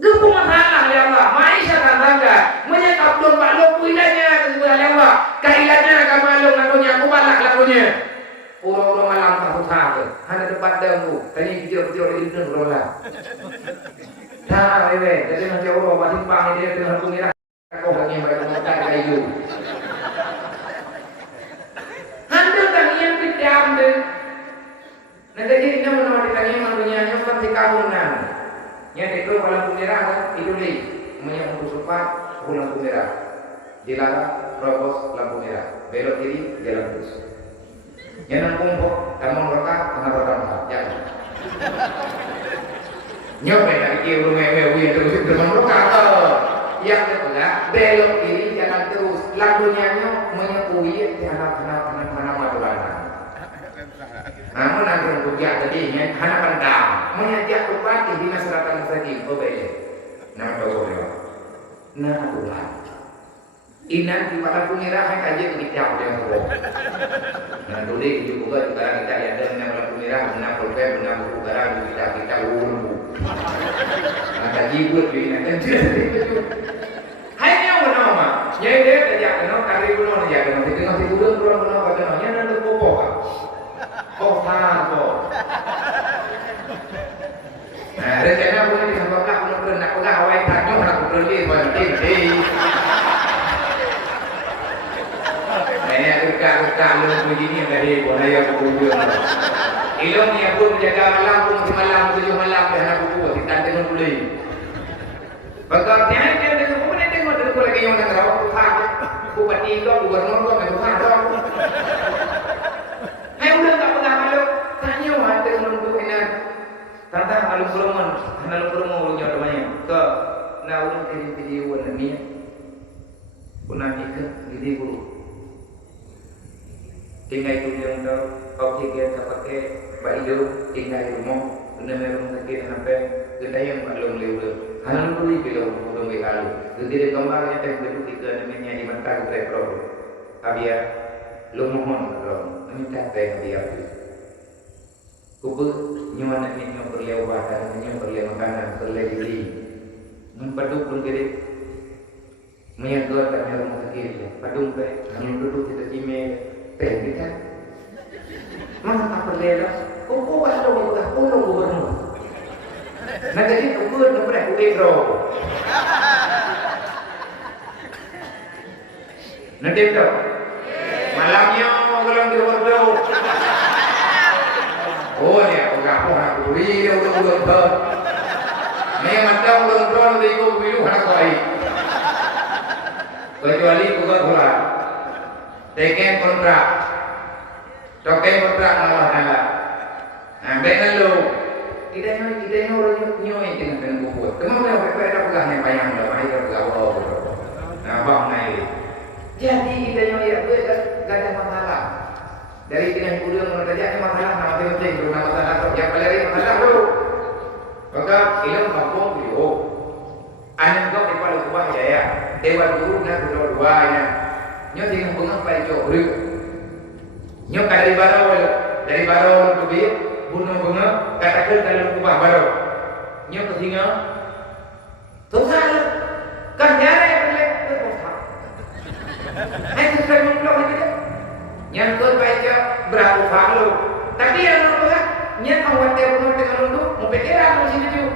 Dukung masalah ya Allah, maisha tangga, menyekap belum maklum wilayahnya kesulitan ya Allah, kehilangannya kemalum lakunya, kubalak lakunya. Orang-orang malam tak susah ke, hanya tempat demu, tadi kecil-kecil lagi itu rola. Dah, lewe, jadi nanti orang batin pang ini dia dengan pengira, kau lagi mereka mengejar kayu. Handal tangian pidam deh, nanti jadi nama nama di tangian malunya, yang pasti kamunan. Yang itu lampu merah kan itu li namanya untuk sempat lampu merah dilarang terobos lampu merah belok kiri jalan terus yang kumpul taman rokat tengah rokat jangan nyobain lagi kiri rumah yang terus taman rokat yang kedua belok kiri jalan terus lampunya menyepui anak-anak maturan namun nanti untuk dia tadi hanya pandang mengajak upati di masyarakat muslim obey nama tahu dia nama Tuhan inan di pada pengira hai kaji bicara yang boleh nah dulu itu juga kita ada nama pengira nama program nama program kita ulu nah kaji buat di nanti hai ni orang nama nyai dia kerja kena kari bulan dia kena tengah tidur bulan kata namanya nanti popo kok kok nah rencana boleh disambungkan belum nak pegang awal tanjung nak beli penting sih banyak dekat lu begini dari bahaya kubur ilmu yang pun menjaga malam pun di malam 7 malam dah nak kubur kita tengok beli bagainya dia tengok pun tengok lagi yang nak rawat tak bupati itu gubernur itu memang ada udah tak pegang malu tanya ada nunggu enak tantang alu keluman alu keluman ulunnya namanya ke na ulun video namanya punami ke gidi guru tinggal itu yang tahu kau tiga pakai baju tinggal di rumah benda memang sakit sampai kita yang maklum lewat halu dulu belum berkalu jadi kembali yang betul tiga namanya di mata repro abia lu mohon kalau minta teh dia kubu nyuan ini perlu obat perlu makanan perlu diri mempaduk pun kiri menyaga tak ada rumah sakit padung teh namun duduk kita cime teh kita mana tak perlu lah kubu ada orang ulung gubernur nak jadi kubu nak boleh kubu nanti tu malamnya kalau di hotel oh ya orang aku beri dia ulang tahun ni macam ulang tahun dia ikut biru anak baik kecuali bukan pula teken kontrak malah ada dengan lo kita orang nyoy dengan buku kemana apa ada pegahnya payang dah mai bergaul nah bang naik jadi kita nyoy apa gak ada masalah dari dengan kuda menurut saja masalah nama penting karena masalah kerja peleri masalah dulu Maka ilmu kampung beliau, anak kau di palu kubah jaya, dewan guru nak berdua duanya, nyo tinggal bunga pada jauh beri, nyo dari barau lebih bunuh bunga katakan dalam kubah barau, nyo ketinggal, tuhan kan jaya boleh berdoa, hai susah mengulung itu dia, yang kau baca berapa palu, tapi yang orang nya awat dia bunuh dengan lundu, mau pikiran macam itu.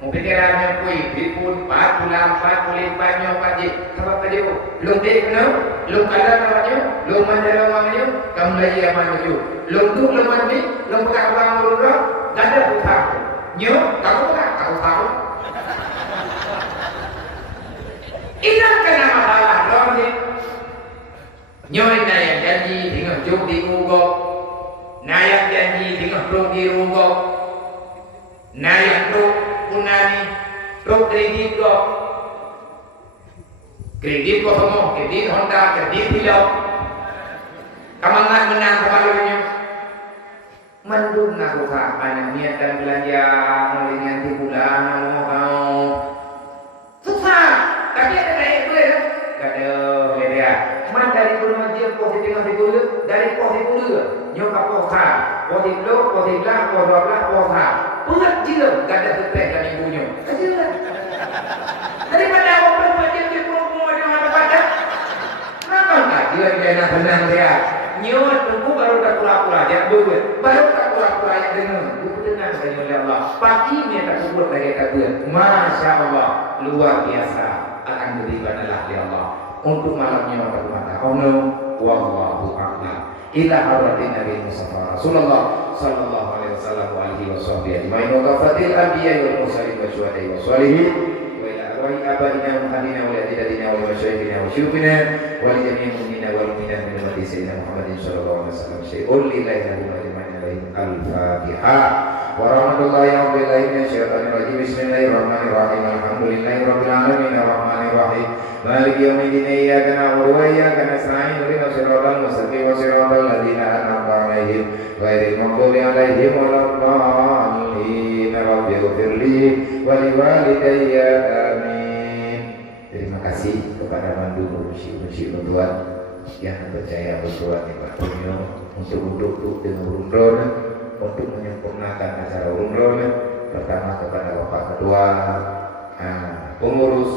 Mau pikirannya kui, bipun, pat, lampat, kulipat, nyopat je. Apa pada itu? Lung dek kenal, lung kadar namanya, lung mandala namanya, kamu lagi aman itu. Lung tu lung mandi, lung tak orang urut, gada buka. Nyo, kamu tak, kamu tahu. Ingat kena masalah, lor ni. Nyo ini yang janji dengan juk di ugok. Nayak janji dengan pro di rugo, nayak pro punani, pro kredit ko semua, kredit Honda, kredit Hilo, kamangan menang kemaluannya, mendung aku kapan niat dan belanja mulai nanti bulan mau susah, tapi ada naik gue, kada beda, man dari gunung aja positif ngasih gue, dari positif gue. Nyokap posa, positif lo, positif lah, posa. Pulat je, gak ada tepek dan ibunya. Kecil. Daripada orang macam dia semua di mana-mana. Kenapa enggak dia nak tenang dia? Nyot tunggu baru tak pura-pura dia buat. Baru tak pura-pura yang dengar. Buku dengar saya oleh Allah. Pagi dia tak kubur lagi kabur. Masya Allah, luar biasa akan beribadah oleh Allah. Untuk malamnya orang mata. Ono wallahu a'lam. Ila hadratin Nabi Mustafa Rasulullah sallallahu alaihi wasallam wa alihi washabbihi ajma'in wa qafatil anbiya wal mursalin wa syuhada'i wa sholihin wa ila arwahi abaina wa hadina wa ladina wa masyayikhina wa syukhina wa li jami'il mu'minina wal mu'minat min ummati sayyidina Muhammadin sallallahu alaihi wasallam syai'un lillahi wa ajma'in al-Fatihah wa rahmatullahi wa billahi minasyaitonir rajim bismillahirrahmanirrahim alhamdulillahi rabbil alamin arrahmanir rahim maliki yaumiddin iyyaka na'budu wa iyyaka nasta'in ihdinas siratal mustaqim siratal ladzina an'amta 'alaihim ghairil maghdubi 'alaihim waladdallin rabbighfirli wa liwalidayya amin. Terima kasih kepada mandu musyi-musyi Tuhan yang percaya berdoa nikmatnya untuk duduk dengan urun untuk menyempurnakan acara urun. Pertama kepada Bapak Ketua, pengurus,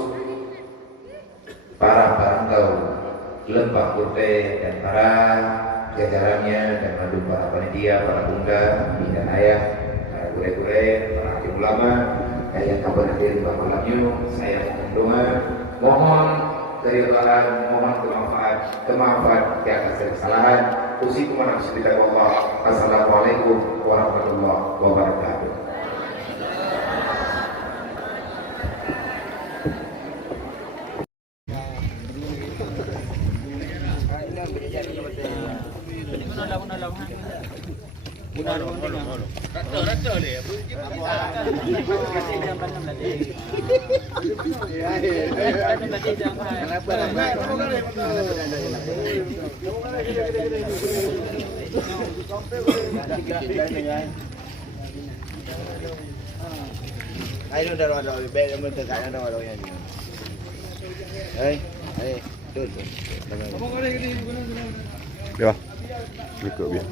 para perantau Lembah Kurte dan para jajarannya dan madu para panitia, para bunda, bunda ayah, para gure-gure, para hakim ulama, yang kabar hadir Bapak malamnya, saya doa mohon keridhaan, mohon kemaafan di atas kesalahan. Usikum wa nafsikum Allah. Assalamualaikum warahmatullahi wabarakatuh. Ai nó đâu rồi bé nó tự cãi nó đâu rồi nha. Ê, ê, tuh. Được. Đi cửa biển.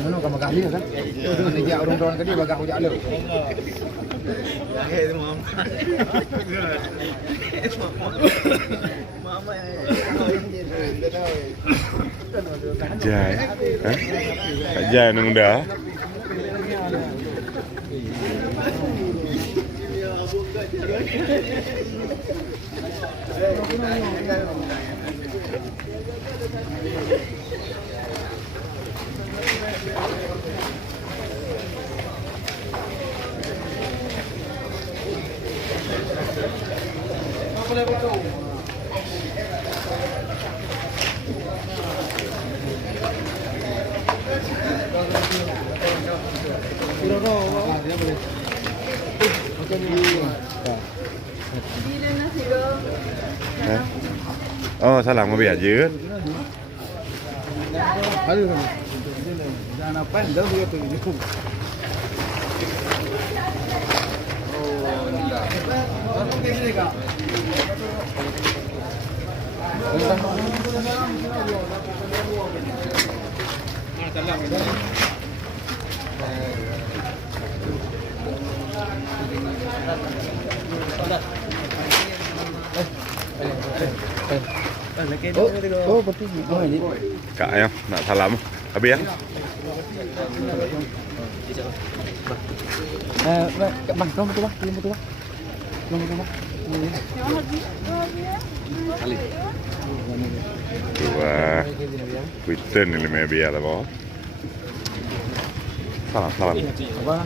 Ano ka magkali kan? Ni dia orang orang tadi bagak ujak lu. Ajay. Ajay nung dah. Oh, salam mau biar je. Jangan apa dah dia tu. Oh, betul. Oh, ini. Kak ya, nak salam. Habis ya. Bang, kamu betul, belum betul. Belum betul. Dua. Kuiten ni lebih biar lah boh. Salam, salam. Apa?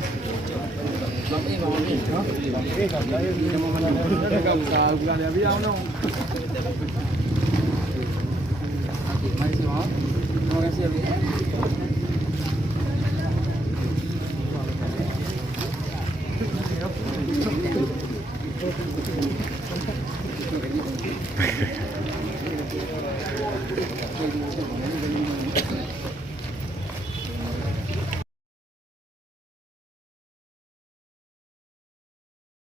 Terima kasih.